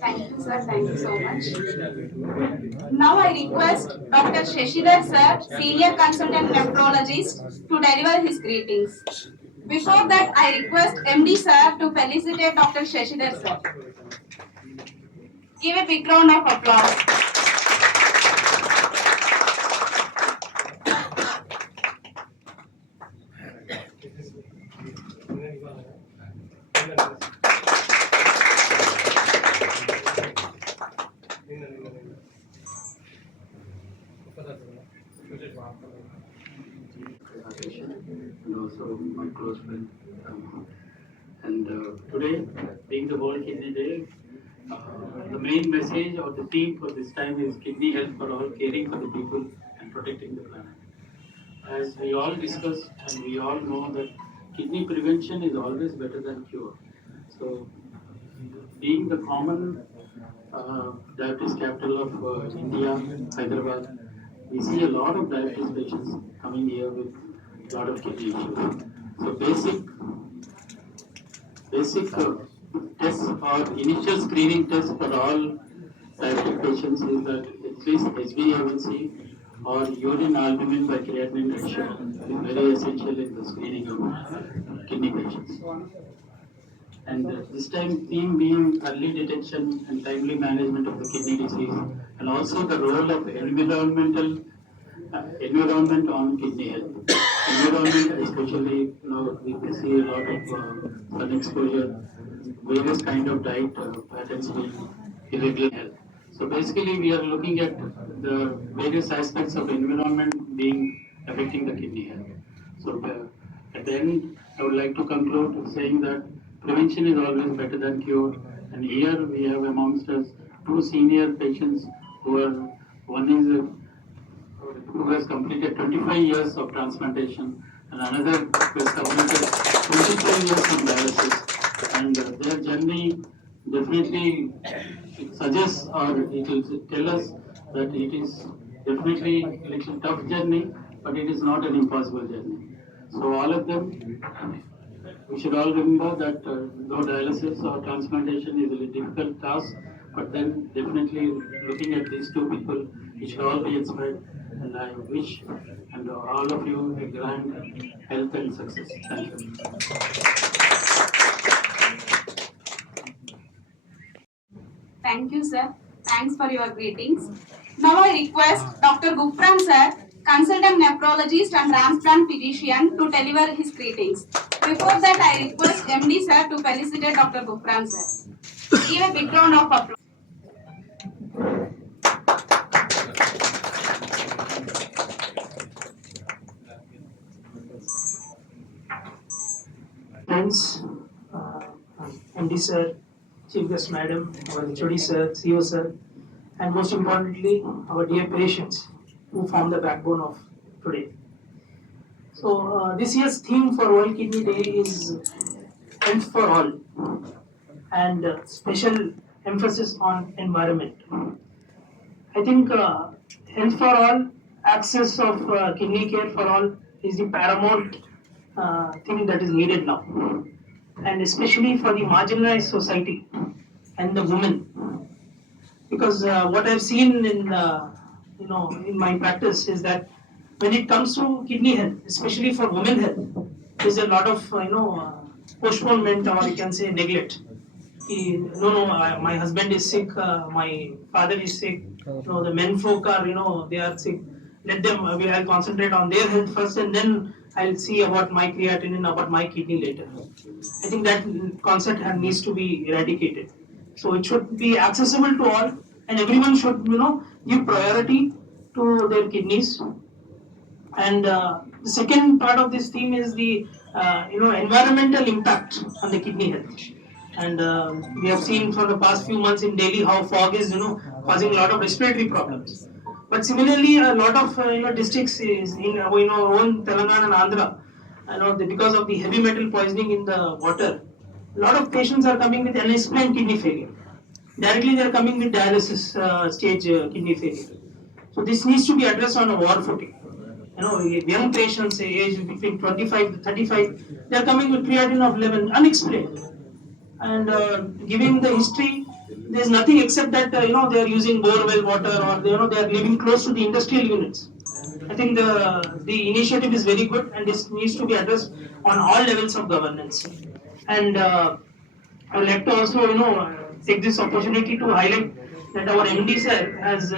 Thank you, sir. Thank you so much. Now I request Dr. Shashidhar, sir, Senior Consultant Nephrologist, to deliver his greetings. Before that, I request MD, sir, to felicitate Dr. Shashidhar, sir. Give a big round of applause. And also my close friend. And today, being the World Kidney Day, the main message or the theme for this time is kidney health for all, caring for the people and protecting the planet. As we all discussed and we all know that kidney prevention is always better than cure. So, being the common diabetes capital of India, Hyderabad, we see a lot of diabetes patients coming here with a lot of kidney issues. So basic tests or initial screening tests for all diabetic patients is that at least HbA1c or urine albumin by creatinine ratio is very essential in the screening of kidney patients. And this time theme being early detection and timely management of the kidney disease, and also the role of environment on kidney health. Environment, especially, we see a lot of sun exposure, various kind of diet patterns being irregular health. So basically, we are looking at the various aspects of environment being affecting the kidney health. So at the end, I would like to conclude saying that prevention is always better than cure. And here we have amongst us two senior patients who are, one is who has completed 25 years of transplantation and another who has completed 25 years of dialysis. And their journey definitely it suggests or it will tell us that it is definitely a little tough journey, but it is not an impossible journey. So all of them, we should all remember that though dialysis or transplantation is a difficult task, but then definitely looking at these two people, we should all be inspired. And I wish and all of you a grand health and success. Thank you. Thank you, sir. Thanks for your greetings. Now I request Dr. Gufran, sir, consultant nephrologist and transplant physician, to deliver his greetings. Before that, I request MD, sir, to felicitate Dr. Gufran, sir. Give a big round of applause. Friends, uh, MD sir, Chief Guest Madam, our HOD sir, CEO sir, and most importantly, our dear patients who form the backbone of today. So, this year's theme for World Kidney Day is Health for All, and special emphasis on environment. I think health for all, access of kidney care for all is the paramount thing that is needed now, and especially for the marginalized society and the women, because what I've seen in in my practice is that when it comes to kidney health, especially for women health, there's a lot of postponement, or you can say neglect. No, my husband is sick, my father is sick, the men folk are, they are sick. Let them, I'll concentrate on their health first, and then I'll see about my creatinine, about my kidney later. I think that concept needs to be eradicated. So it should be accessible to all, and everyone should, give priority to their kidneys. And the second part of this theme is the environmental impact on the kidney health. And we have seen for the past few months in Delhi how fog is causing a lot of respiratory problems. But similarly, a lot of districts is in own Telangana and Andhra, because of the heavy metal poisoning in the water, a lot of patients are coming with unexplained kidney failure. Directly, they are coming with dialysis stage kidney failure. So this needs to be addressed on a war footing. young patients aged between 25 to 35, they are coming with creatinine of 11 unexplained. And giving the history, there is nothing except that they are using bore well water, or they are living close to the industrial units. I think the initiative is very good, and this needs to be addressed on all levels of governance. And I would like to also take this opportunity to highlight that our MD sir has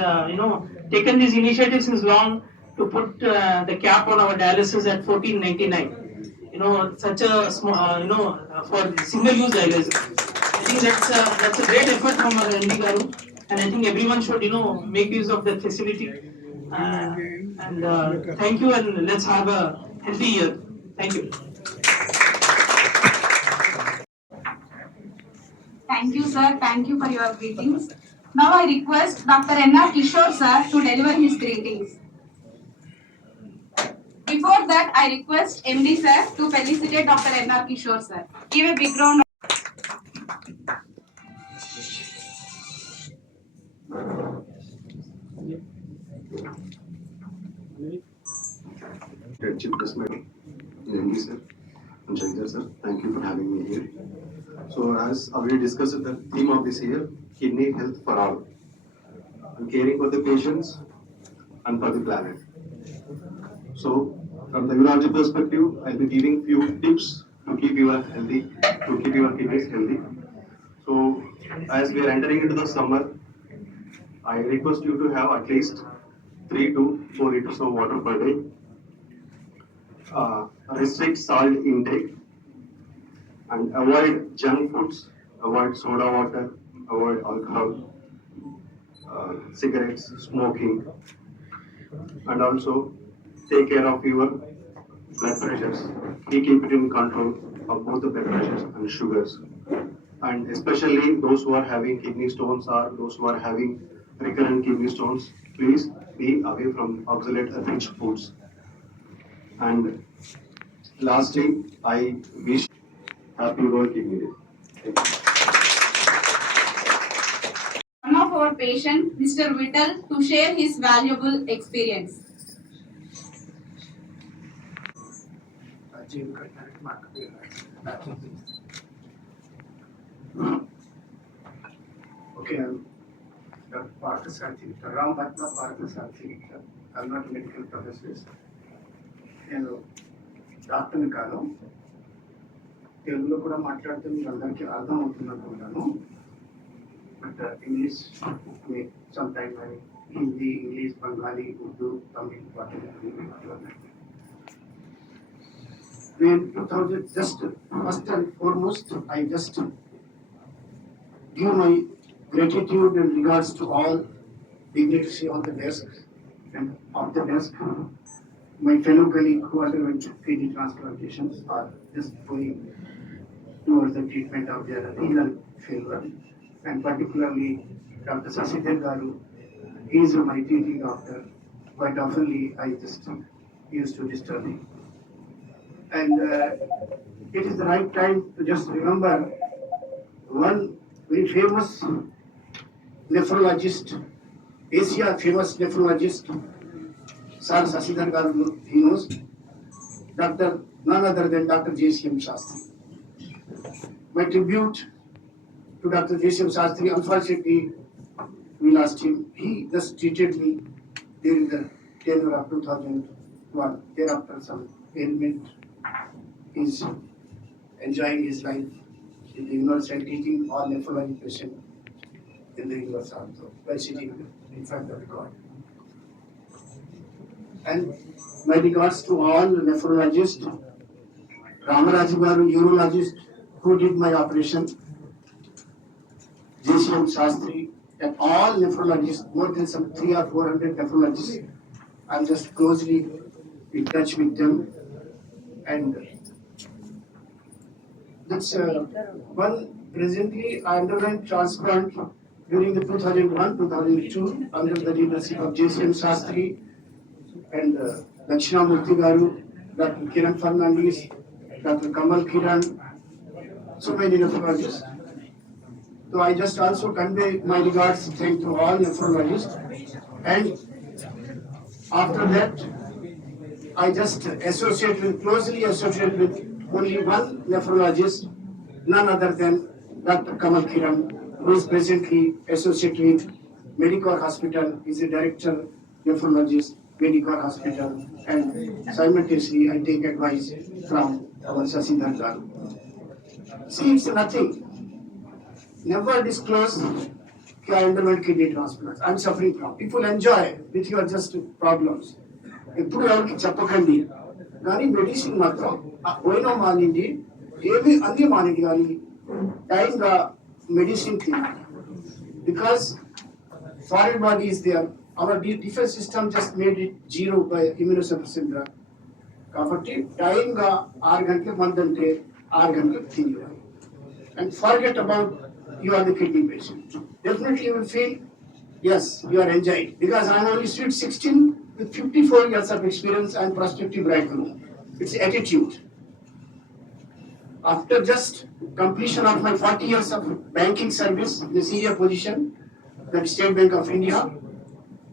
taken this initiative since long to put the cap on our dialysis at 1499. Such a small, for single-use dialysis. I think that's a great effort from our MD Garu, and I think everyone should make use of that facility. And thank you, and let's have a healthy year. Thank you. Thank you, sir. Thank you for your greetings. Now I request Dr. N.R. Kishore, sir, to deliver his greetings. Before that, I request MD, sir, to felicitate Dr. N.R. Kishore, sir. Give a big round. Chief Guest Madam, MD sir, and Shankar sir, thank you for having me here. So as already discussed, the theme of this year, kidney health for all, and caring for the patients and for the planet. So from the urology perspective, I'll be giving few tips to keep your kidneys healthy. So as we are entering into the summer, I request you to have at least 3 to 4 liters of water per day. Restrict salt intake and avoid junk foods, avoid soda water, avoid alcohol, cigarettes, smoking, and also take care of your blood pressures. Keep it in control of both the blood pressures and sugars. And especially those who are having kidney stones or those who are having recurrent kidney stones, please be away from oxalate rich foods. And lastly, I wish Happy World Kidney Day. One of our patient, Mr. Vittal, to share his valuable experience. Okay, I'm Dr. Parthasarathy, Ram Bhatla Parthasarathy. I'm not a medical professor. నేను డాక్టర్ని కాదు, తెలుగులో కూడా మాట్లాడితే మీకు అందరికీ అర్థం అవుతుంది అనుకుంటాను. But English some time Hindi, English, Bengali, Urdu, Tamil నేను 2000 just first and foremost I just give my gratitude and regards to all dignitaries on the desk and off the desk. My fellow colleague who underwent kidney transplantations are just going towards the treatment of their renal failure, and particularly Dr. Sasidhar Garu. He is my teaching doctor. Quite oftenly I just used to disturb him. And it is the right time to just remember one very famous nephrologist, Asia famous nephrologist, Sir Sasidhar Garu, he knows, none other than Dr. J.C.M. Shastri. My tribute to Dr. J.C.M. Shastri, unfortunately, we lost him. He just treated me during the tenure of 2001. Thereafter, some ailment, he's enjoying his life in the university and teaching all nephrology patients in the university also, by sitting in front of God. And my regards to all nephrologists, Ramaraj Garu, urologist, who did my operation, J.C.M. Shastri, and all nephrologists, more than some 300 or 400 nephrologists. I'm just closely in touch with them. And that's one. Presently, I underwent transplant during the 2001-2002 under the leadership of J.C.M. Shastri and Dakshinamurthy Garu, Dr. Kiran Fernandez, Dr. Kamal Kiran, so many nephrologists. So I just also convey my regards, thank to all nephrologists. And after that, I just closely associate with only one nephrologist, none other than Dr. Kamal Kiran, who is presently associated with Medicor Hospital. He is a director nephrologist, Medicor Hospital, and simultaneously I take advice from our Sasidhar Garu. See, it's nothing. Never disclose underwent kidney transplants. I'm suffering from. People enjoy with your just problems. ఎప్పుడు ఎవరికి చెప్పకండి కానీ medicine మాత్రం పోయిన మానింది ఏమి అన్ని మానింది కానీ టైంగా మెడిసిన్ తినాలి because foreign body is there our defence system just made it zero by immunosuppressant drug కాబట్టి టైంగా 6 గంటలకు మందు అంటే 6 గంటలకు తినేయాలి and forget about you are the kidney patient. Definitely you will feel, yes, you are enjoyed. Because I am only sweet 16 with 54 years of experience and prospective bridegroom. It's attitude. After just completion of my 40 years of banking service in a senior position, that State Bank of India,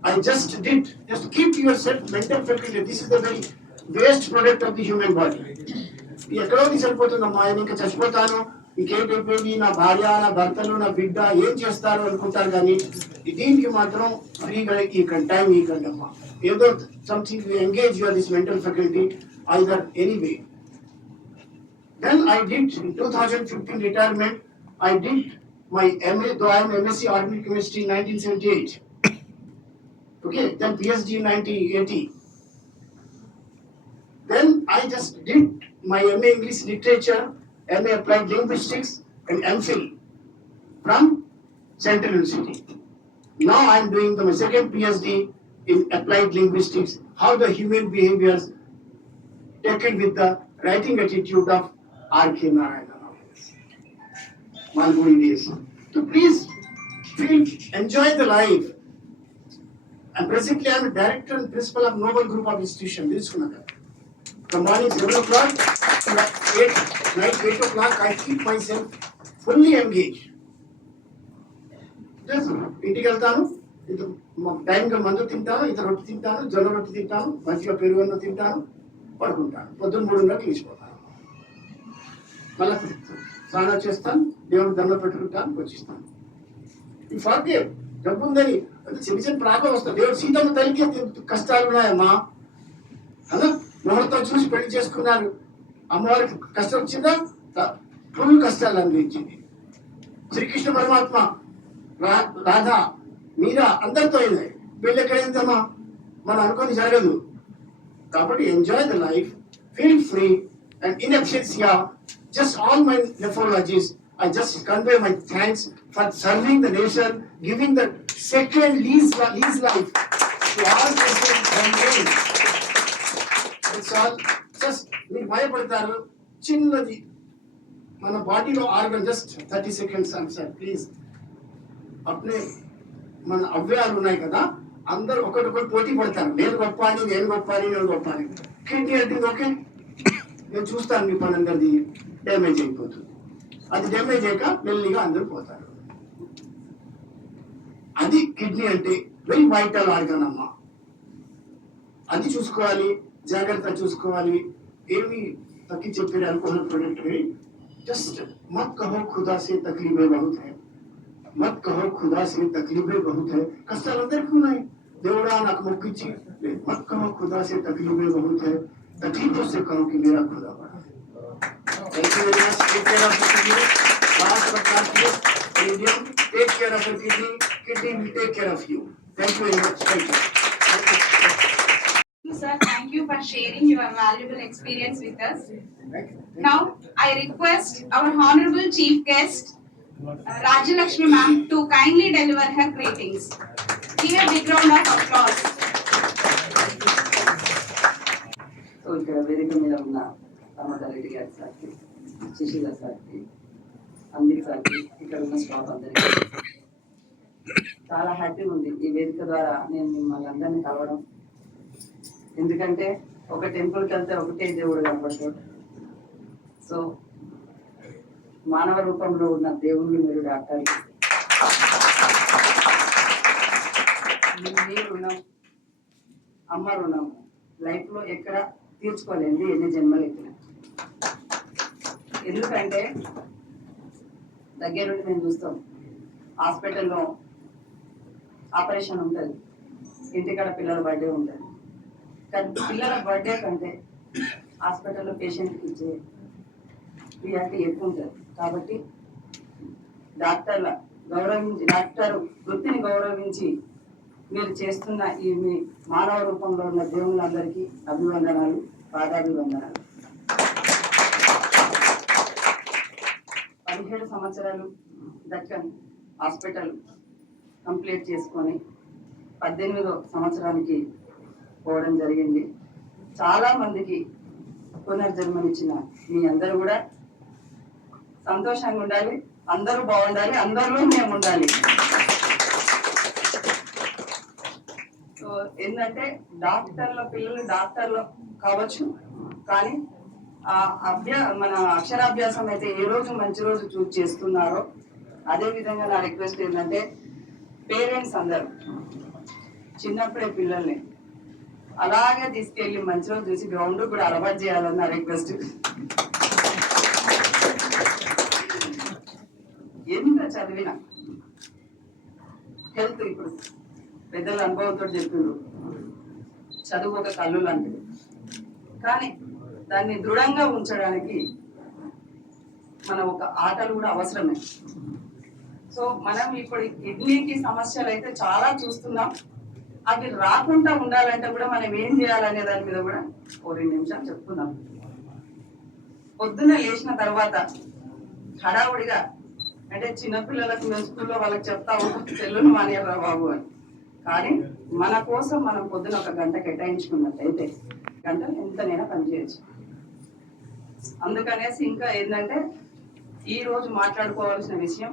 I just keep yourself mental faculty. This is the very waste product of the human body. ఎక్కడో తీసుకుపోతుందమ్మా ఆయన ఇంకా చచ్చిపోతాను ఇంకేంటైపోయింది నా భార్య నా భర్తలు నా బిడ్డ ఏం చేస్తారు అనుకుంటారు కానీ దీనికి మాత్రం ఫ్రీగా ఈ టైం ఈ కంటమ్మా ఏదో something engage your this mental faculty either anyway then I did in 2015 retirement I did my MA though I am MSc Organic Chemistry in 1978 okay then PhD in 1980 then I just did my MA English Literature, MA Applied Linguistics and MPhil from Central University. Now I am doing my second PhD in Applied Linguistics, how the human behaviors taken with the writing attitude of R.K. Narayana. Malguni days. So please enjoy the life. And presently I am a director and principal of Noble Group of Institution, Virisunagar. From morning 7 o'clock to night 8 o'clock, I keep myself fully engaged. Just ఇంటికి వెళ్తాను టైంగా మందు తింటాను ఇతర రొట్టె తింటాను జొన్న రొట్టె తింటాను మంచిగా పెరుగన్నం తింటాను పడుకుంటాను పొద్దున్న 3 గంటలకు లేచిపోతాను మళ్ళీ స్నానం చేస్తాను దేవుడు దండం పెట్టుకుంటాను వచ్చిస్తాను ఈ ఫార్టీ డబ్బు ఉందని చిన్న చిన్న ప్రాబ్లం వస్తుంది దేవుడు సీతమ్మ తల్లికి కష్టాలు ఉన్నాయమ్మా అలా ముహూర్తం చూసి పెళ్లి చేసుకున్నారు అమ్మవారికి కష్టం వచ్చిందా ఫుల్ కష్టాలు అనిపించింది శ్రీకృష్ణ పరమాత్మ రాధా మీరా అందరితో అయింది పెళ్లి ఎక్కడైందమ్మా మనం అనుకొని జరగదు కాబట్టి enjoy the life feel free and in absentia just all my nephrologists I just convey my thanks for serving the nation, giving the second lease life to all patients. It's all just మీరు భయపడతారు చిన్నది మన బాడీలో organ just 30 seconds sir please అప్పుడే మన అవయవాలు ఉన్నాయి కదా అందరూ ఒకరికొకరు పోటీ పడతారు నేను గొప్ప అని నేను గొప్ప అని కిడ్నీ అంటే ఓకే నేను చూస్తాను మీ పని అందరిది డ్యామేజ్ అయిపోతుంది అది డ్యామేజ్ అయ్యాక మెల్లిగా అందరూ పోతారు అది కిడ్నీ అంటే వెరీ వైటల్ ఆర్గన్ అమ్మా అది చూసుకోవాలి జాగ్రత్త చూసుకోవాలి ఏమి తక్కి చెప్పారు అల్కోహల్ ప్రోడక్ట్ జస్ట్ మత్ కహో ఖుదా సే తక్లీఫే బహుత్ హై మత్ కహో ఖుదా సే తక్లీఫే బహుత్ హై కష్టాలు అందరికీ ఉన్నాయి దేవుడా నాకు మొక్కిచ్చి మత్ కహో ఖుదా సే తక్లీఫే బహుత్ హై तकलीफों से कहो कि मेरा खुदा बड़ा है thank you very much take care of kidney last but not least Indian take care of your kidney will take care of you thank you very much thank you Sir, thank you for sharing your valuable experience with us. Now, I request our honorable chief guest, Rajalakshmi ma'am, to kindly deliver her greetings. Give a big round of applause. So ఇక్కడ వేదిక మీద ఉన్న రామదారెడ్డి గారి సార్కి సుశీల సార్కి అందిక్ సార్కి ఇక్కడ ఉన్న స్టాఫ్ అందరికీ చాలా హ్యాపీగా ఉంది ఈ వేదిక ద్వారా నేను మిమ్మల్ని అందరినీ కలవడం ఎందుకంటే ఒక టెంపుల్కి వెళ్తే ఒకటే దేవుడు కనపడతాడు సో మానవ రూపంలో ఉన్న దేవుళ్ళు మీరు డాక్టర్లు మీ రుణం అమ్మ రుణం లైఫ్లో ఎక్కడ తీర్చుకోలేదు ఎన్ని జన్మలు ఎత్తిన. ఎందుకంటే దగ్గరుండి మేము చూస్తాం, హాస్పిటల్లో ఆపరేషన్ ఉంటుంది, ఇంటికాడ పిల్లల బర్త్డే ఉంటుంది. కానీ పిల్లల బర్త్డే కంటే హాస్పిటల్లో పేషెంట్కి ఇచ్చే ప్రియారిటీ ఎక్కువ ఉంటుంది. కాబట్టి డాక్టర్ వృత్తిని గౌరవించి మీరు చేస్తున్న ఈ మీ మానవ రూపంలో ఉన్న దేవుళ్ళందరికీ అభివందనాలు, పాదాభివందనాలు. 17 సంవత్సరాలు దక్కన్ హాస్పిటల్ కంప్లీట్ చేసుకొని 18వ సంవత్సరానికి పోవడం జరిగింది. చాలా మందికి పునర్జన్మనిచ్చిన మీ అందరూ కూడా సంతోషంగా ఉండాలి, అందరూ బాగుండాలి, అందరిలో మేము ఉండాలి. సో ఏంటంటే పిల్లలు డాక్టర్లు కావచ్చు, కానీ మన అక్షరాభ్యాసం అయితే ఏ రోజు మంచి రోజు చూస్ చేస్తున్నారో అదే విధంగా నా రిక్వెస్ట్ ఏంటంటే పేరెంట్స్ అందరూ చిన్నప్పుడే పిల్లల్ని అలాగే తీసుకెళ్ళి మంచి రోజు చూసి గ్రౌండ్ కూడా అలవాటు చేయాలని నా రిక్వెస్ట్. ఎంత చదివినా హెల్త్, ఇప్పుడు పెద్దల అనుభవంతో చెప్పిండ్రు, చదువు ఒక కళ్ళు లాంటిది, కానీ దాన్ని దృఢంగా ఉంచడానికి మన ఒక ఆటలు కూడా అవసరమే. సో మనం ఇప్పుడు కిడ్నీకి సమస్యలు అయితే చాలా చూస్తున్నాం. అవి రాకుండా ఉండాలంటే కూడా మనం ఏం చేయాలనే దాని మీద కూడా 2 నిమిషాలు చెప్పుకుందాం. పొద్దున్న లేచిన తర్వాత హడావుడిగా, అంటే చిన్నపిల్లలకు మేము స్కూల్లో వాళ్ళకి చెప్తా ఉంటాం చెల్లును మానేయరా బాబు అని, కానీ మన కోసం మనం పొద్దున 1 గంట కేటాయించుకున్నట్టయితే గంటలు ఎంతనైనా పనిచేయచ్చు. అందుకనేసి ఇంకా ఏంటంటే ఈ రోజు మాట్లాడుకోవాల్సిన విషయం,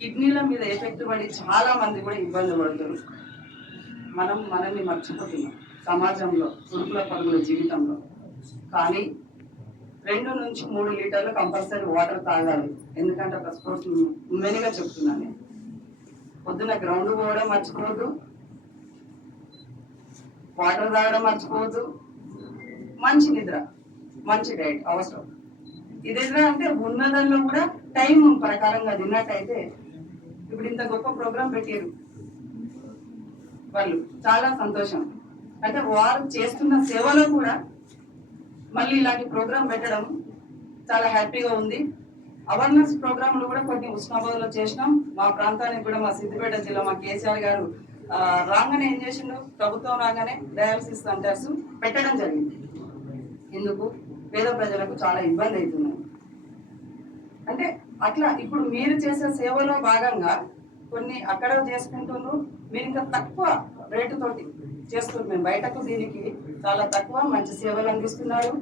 కిడ్నీల మీద ఎఫెక్ట్ పడి చాలా మంది కూడా ఇబ్బంది పడుతారు. మనల్ని మర్చిపోతున్నాం సమాజంలో, పురుగుల పరుగుల జీవితంలో. కానీ 2 నుంచి 3 లీటర్లు కంపల్సరీ వాటర్ తాగాలి. ఎందుకంటే ఒక స్పోర్ట్స్ ఉమెన్గా చెప్తున్నాను నేను. పొద్దున గ్రౌండ్ పోవడం మర్చిపోవద్దు, వాటర్ తాగడం మర్చిపోవద్దు, మంచి నిద్ర, మంచి డైట్ అవసరం. ఇదేనా అంటే ఉన్నదాల్లో కూడా టైం ప్రకారంగా తిన్నట్టయితే, ఇప్పుడు ఇంత గొప్ప ప్రోగ్రాం పెట్టారు వాళ్ళు, చాలా సంతోషం. అంటే వారు చేస్తున్న సేవలో కూడా మళ్ళీ ఇలాంటి ప్రోగ్రాం పెట్టడం చాలా హ్యాపీగా ఉంది. అవేర్నెస్ ప్రోగ్రాంలు కూడా కొన్ని ఉస్మాబాద్లో చేసినాం. మా ప్రాంతానికి కూడా మా సిద్దిపేట జిల్లా మా కేసీఆర్ గారు రాగానే ఏం చేసిండు, ప్రభుత్వం రాగానే డయాలసిస్ సెంటర్స్ పెట్టడం జరిగింది. ఎందుకు, పేద ప్రజలకు చాలా ఇబ్బంది అవుతున్నాయి. అంటే అట్లా ఇప్పుడు మీరు చేసే సేవలో భాగంగా కొన్ని అక్కడ చేసుకుంటున్నారు, మీరు ఇంకా తక్కువ రేటుతోటి చేస్తున్నారు. మేము బయటకు దీనికి చాలా తక్కువ మంచి సేవలు అందిస్తున్నారు.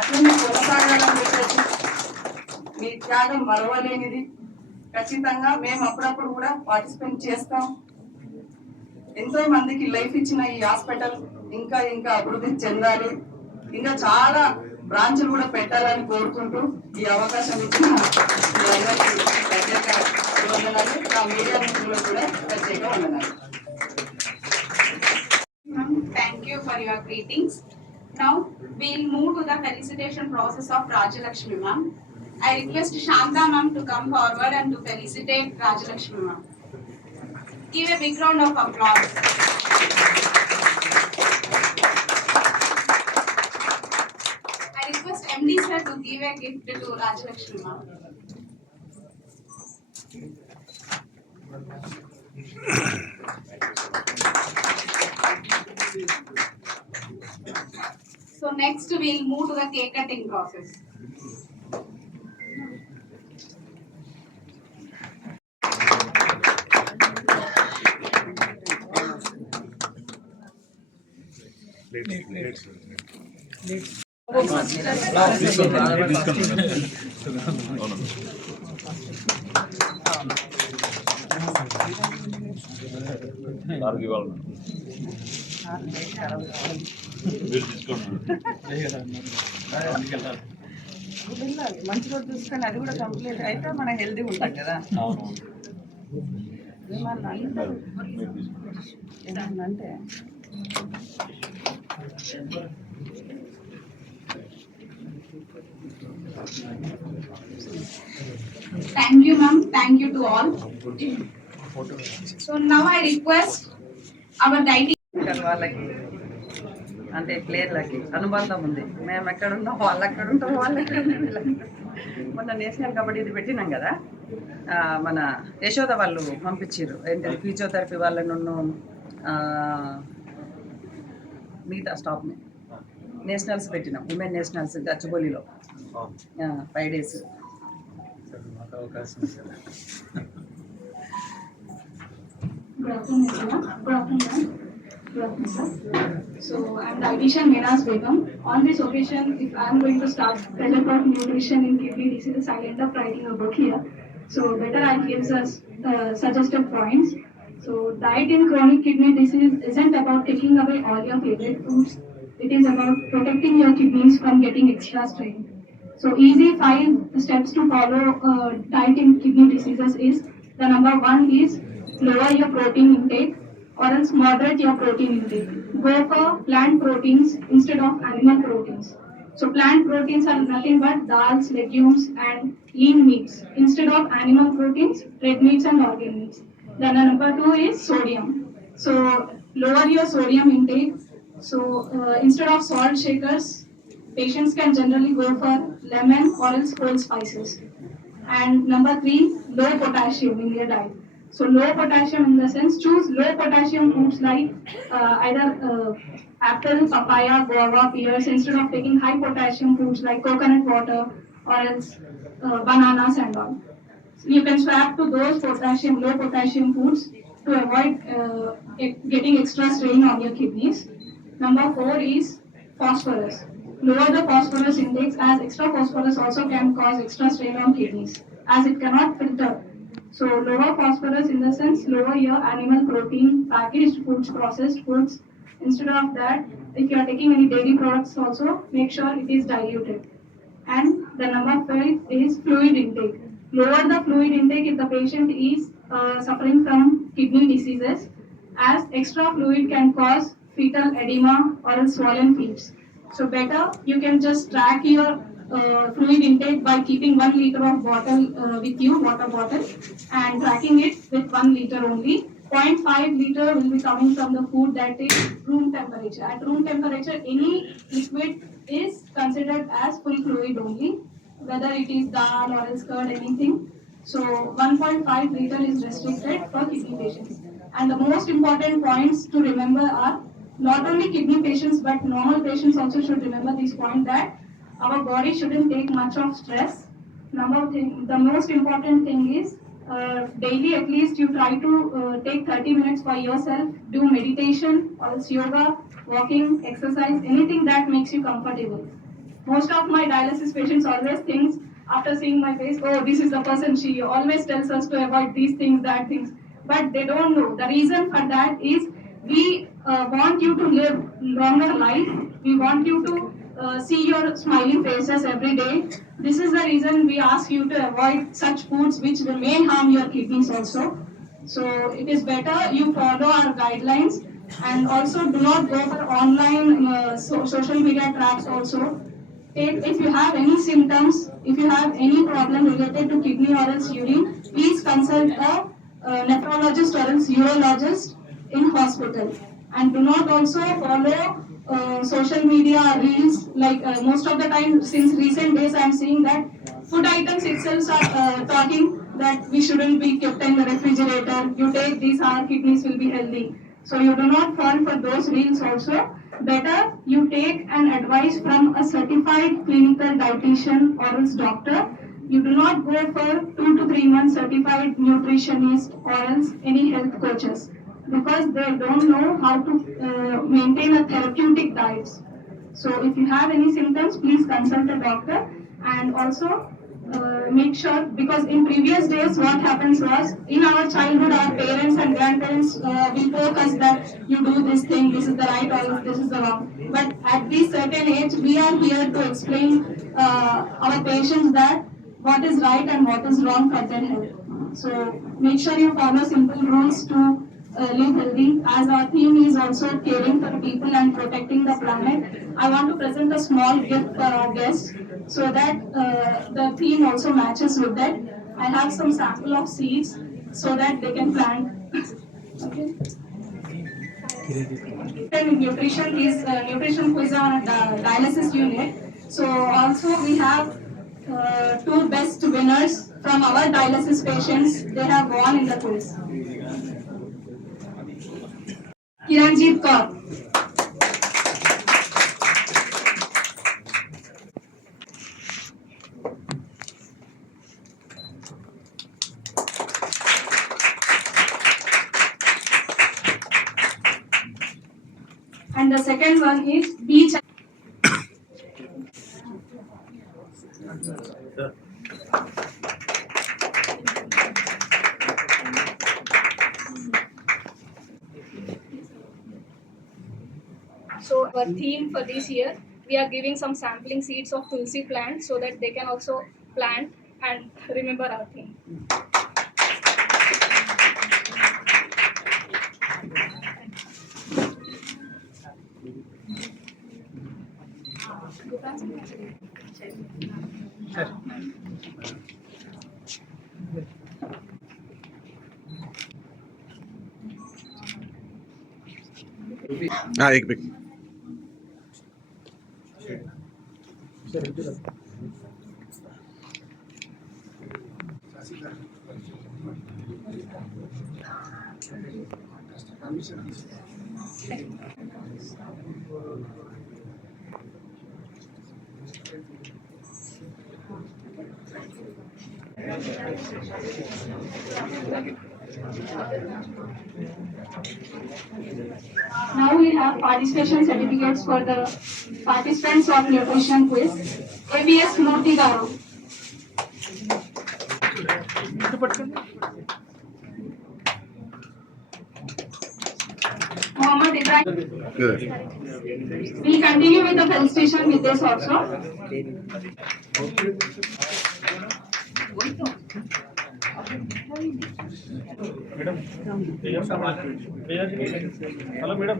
అట్లనే కొనసాగాలని చెప్పేసి మీ త్యాగం మరవలేనిది. ఖచ్చితంగా మేము అప్పుడప్పుడు కూడా పార్టిసిపేట్ చేస్తాం. ఎంతో మందికి లైఫ్ ఇచ్చిన ఈ హాస్పిటల్ ఇంకా ఇంకా అభివృద్ధి చెందాలి, ఇంకా చాలా బ్రాంచ్లు కూడా పెట్టాలని కోరుకుంటూ ఈ అవకాశం ఇచ్చిన మీ అందరికీ ప్రత్యేక వందనాలు, నా మీడియా మిత్రులకు కూడా ప్రత్యేక వందనాలు. Thank you for your greetings. Now we'll move to the felicitation process of Rajalakshmi ma'am. I request Shanta ma'am to come forward and to felicitate Rajalakshmi ma'am. Give a big round of applause. I request MD sir to give a gift to Rajalakshmi ma'am. So next we'll move to the cake cutting process. మంచి రోజు చూసుకొని అది కూడా complete అయితే మనం healthy ఉంటాం కదా. ఏమన్నా అంటే Thank you, ma'am. Thank you to all. So now I request our dietitian. ఇక్కడ వాళ్ళకి అంటే ప్లేయర్లకి అనుబంధం ఉంది. మేము ఎక్కడ ఉన్నాం వాళ్ళు ఎక్కడ ఉంటాం, వాళ్ళు ఎక్కడ ఉంటాం. మొన్న నేషనల్ కబడ్డీ ఇది పెట్టినాం కదా, మన యశోద వాళ్ళు పంపించారు ఏంటంటే ఫిజియోథెరపీ వాళ్ళను మిగతా స్టాఫ్ని నేషనల్స్ పెట్టినాం, women nationals గచ్చిబౌలిలో 5 days. Good afternoon, everyone. Good afternoon, ma'am. Good afternoon, sir. So, I'm dietitian Meraz Begum. On this occasion, if I'm going to start tell about nutrition in kidney diseases, I'll end up writing a book here. So, better I'll give us suggested points. So, diet in chronic kidney disease isn't about taking away all your favorite foods. It is about protecting your kidneys from getting extra strain. So, easy 5 steps to follow diet in kidney diseases is the number 1 is lower your protein intake or else moderate your protein intake. Go for plant proteins instead of animal proteins. So plant proteins are nothing but dals, legumes and lean meats instead of animal proteins, red meats and organ meats. Then number 2 is sodium. So lower your sodium intake. So instead of salt shakers, patients can generally go for lemon or else whole spices. And number 3, low potassium in your diet. So low potassium in the sense, choose low potassium foods like either apple, papaya, guava, pears instead of taking high potassium foods like coconut water or else bananas and all. So you can swap to those low potassium foods to avoid getting extra strain on your kidneys. Number 4 is phosphorus. Lower the phosphorus intakes as extra phosphorus also can cause extra strain on kidneys as it cannot filter. So lower phosphorus in the sense lower your animal protein, packaged foods, processed foods. Instead of that, if you are taking any dairy products also, make sure it is diluted. And the number 5 is fluid intake. Lower the fluid intake if the patient is suffering from kidney diseases as extra fluid can cause fetal edema or swollen feet. So better you can just track your fluid intake by keeping 1 liter of bottle with you, water bottle, and tracking it with 1 liter only. 0.5 liter will be coming from the food that is room temperature. At room temperature, any liquid is considered as full fluid only, whether it is dal or else curd, anything. So 1.5 liter is restricted for kidney patients. And the most important points to remember are not only kidney patients but normal patients also should remember this point that our body shouldn't take much of stress. The most important thing is daily at least you try to take 30 minutes for yourself, do meditation or else yoga, walking, exercise, anything that makes you comfortable. Most of my dialysis patients always think after seeing my face, oh, this is the person, she always tells us to avoid these things, that things. But they don't know. The reason for that is we want you to live longer life. We want you to see your smiling faces every day. This is the reason we ask you to avoid such foods which may harm your kidneys also. So it is better you follow our guidelines and also do not go for online social media traps also. If you have any symptoms, if you have any problem related to kidney or else urine, please consult a nephrologist or else urologist in hospital. And do not also follow social media reels like most of the time since recent days I am seeing that food items itself are talking that we shouldn't be kept in the refrigerator. You take these, our kidneys will be healthy. So you do not fall for those reels also. Better you take an advice from a certified clinical dietitian or else doctor. You do not go for 2 to 3 months certified nutritionist or else any health coaches, because they don't know how to maintain a therapeutic diet. So if you have any symptoms, please consult a doctor. And also make sure, because in previous days what happens was, in our childhood our parents and grandparents will poke us that you do this thing, this is the right or this is the wrong. But at this certain age we are here to explain our patients that what is right and what is wrong for their health. So make sure you follow simple rules to live healthy. As our theme is also caring for people and protecting the planet, I want to present a small gift for our guests so that the theme also matches with that. I have some sample of seeds so that they can plant. Okay. And nutrition quiz on dialysis unit. So also we have two best winners from our dialysis patients. They have won in the quiz. Kiranjeet Kaur. And the second one is Beach. So our theme for this year, we are giving some sampling seeds of tulsi plant so that they can also plant and remember our theme. हाँ एक minute Now we have participation certificates for the participants of nutrition quiz. ABS Murthy Garu. Mohammed Ibrahim. We'll continue with the felicitation with this also. Hello, madam.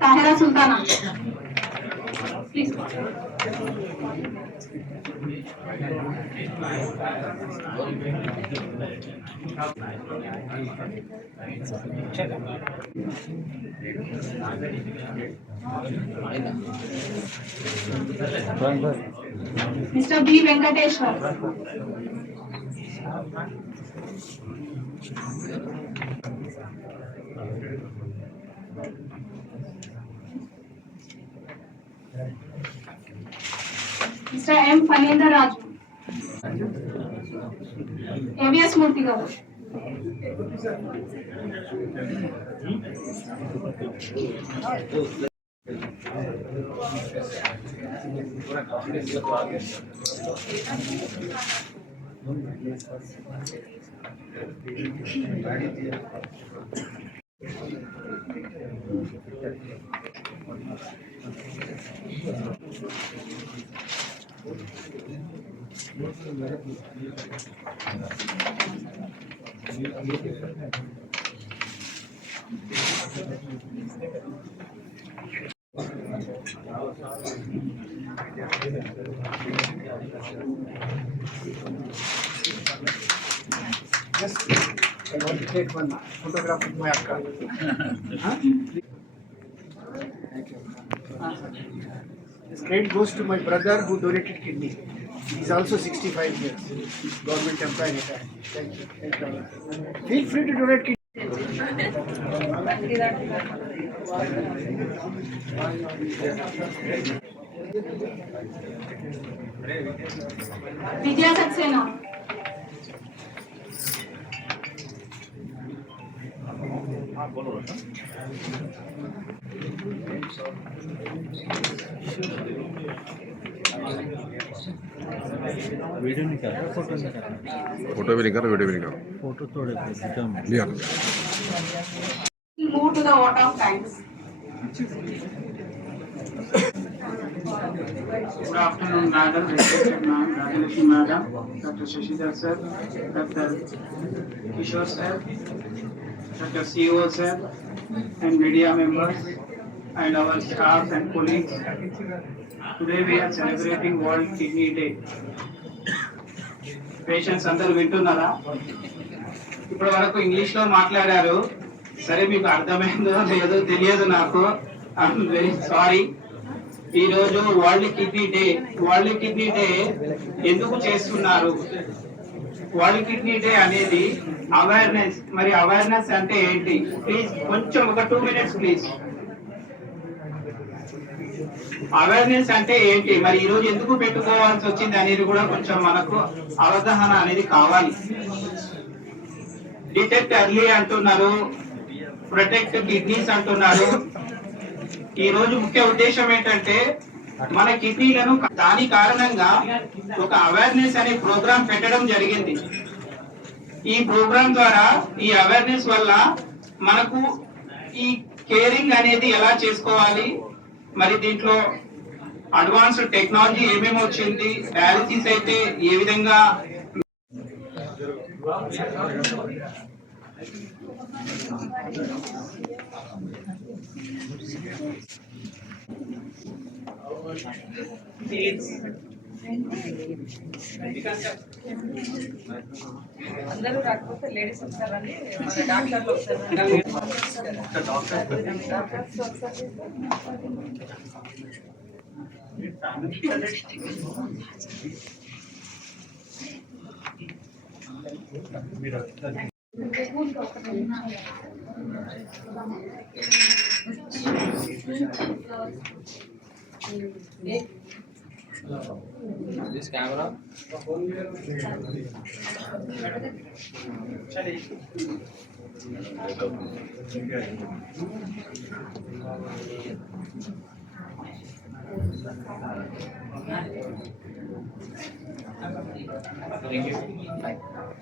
Tahira Sultana. Please. Mr. B. Venkateshwar. Mr. M. Fanendra Raju. ABS Murthy Garu. Yes, I want to take one photograph with my Akka. This credit goes to my brother who donated kidney. He's also 65 years. Government employee retired. Thank you. Thank you. Feel free to donate kidney. Vijaya Saxena. Photo भी नहीं कर video भी नहीं कर Move to the vote of thanks. Good afternoon, Madam, respected Ma'am, Rajalakshmi Madam, Dr. Shashidhar Sir, Dr. Kishore Sir, Dr. CEO Sir, and media members, and our staff and colleagues. Today we are celebrating World Kidney Day. Patients అందరూ వింటున్నారా? ఇప్పటి వరకు English లో మాట్లాడారు. సరే మీకు అర్థమైందో లేదో తెలియదు నాకు. I'm very sorry. ఈ రోజు world kidney day. World kidney day ఎందుకు చేస్తున్నారు? వరల్డ్ కిడ్నీ డే అనేది అవేర్నెస్. మరి అవేర్నెస్ అంటే ఏంటి? ప్లీజ్ కొంచెం ఒక 2 minutes ప్లీజ్. అవేర్నెస్ అంటే ఏంటి, మరి ఈ రోజు ఎందుకు పెట్టుకోవాల్సి వచ్చింది అనేది కూడా కొంచెం మనకు అవగాహన అనేది కావాలి. డిటెక్ట్ ఎర్లీ అంటున్నారు, ప్రొటెక్ట్ కిడ్నీస్ అంటున్నారు. ఈ రోజు ముఖ్య ఉద్దేశం ఏంటంటే మన కిడ్నీలను దాని కారణంగా ఒక అవేర్నెస్ అనే ప్రోగ్రాం పెట్టడం జరిగింది. ఈ ప్రోగ్రాం ద్వారా, ఈ అవేర్నెస్ వల్ల మనకు ఈ కేరింగ్ అనేది ఎలా చేసుకోవాలి, మరి దీంట్లో అడ్వాన్స్డ్ టెక్నాలజీ ఏమేమి వచ్చింది, డయాలసిస్ అయితే ఏ విధంగా అందరూ రాకపోతే లేడీస్ వస్తారని మన డాక్టర్లు వస్తారు. This camera. Thank you.